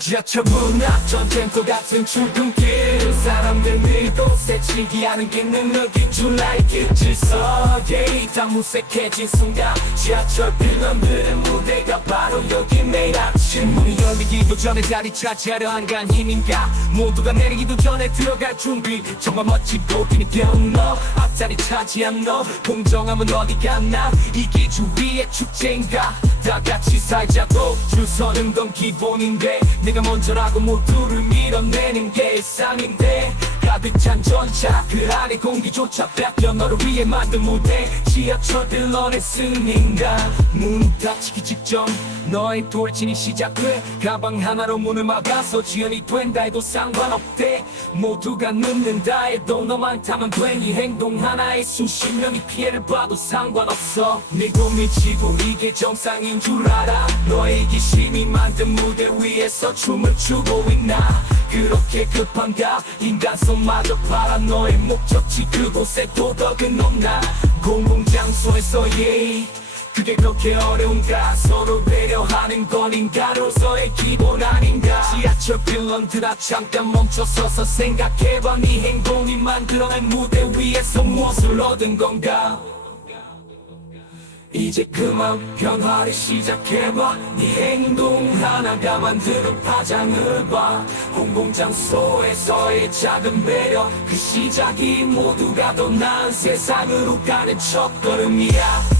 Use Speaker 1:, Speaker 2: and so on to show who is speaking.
Speaker 1: 지하철 문앞 전쟁터 같은 출근길. 사람들 밀도새 즐기하는 게 능력인 줄 알게 질서에 이장 무색해진 순간 지하철 빌런들의 무대가 바로 여기 매일 아침 전에 자리 차지하려 한 간 힘인가? 모두가 내리기도 전에 들어갈 준비. 정말 멋지고 뒤늦게운 너 앞자리 차지한 너. 공정함은 어디 갔나? 이게 주위의 축제인가? 다 같이 살자고. 줄 서는 건 기본인데 내가 먼저라고 모두를 밀어내는 게 일상인데 가득 찬 전차 그 안에 공기조차 뺏겨 너를 위해 만든 무대. 지하철 빌런의 승인가? 문 닫히기 직전 너의 돌진이 시작돼. 가방 하나로 문을 막아서 지연이 된다 해도 상관없대. 모두가 늦는다 해도 너만 타면 돼이 행동 하나에 수십 명이 피해를 봐도 상관없어. 밀고 미치고 이게 정상인 줄 알아. 너의 이기심이 만든 무대 위에서 춤을 추고 있나 그렇게 급한가? 인간성마저 팔아 너의 목적지 그곳에 도덕은 없나? 공공장소에서 예의 그게 그렇게 어려운가? 서로 배려하는 건 인간으로서의 기본 아닌가? 지하철 빌런들아 잠깐 멈춰서서 생각해봐. 네 행동이 만들어낸 무대 위에서 무엇을 얻은 건가 이제 그만 변화를 시작해봐. 네 행동 하나가 만드는 파장을 봐. 공공장소에서의 작은 배려 그 시작이 모두가 더 나은 세상으로 가는 첫걸음이야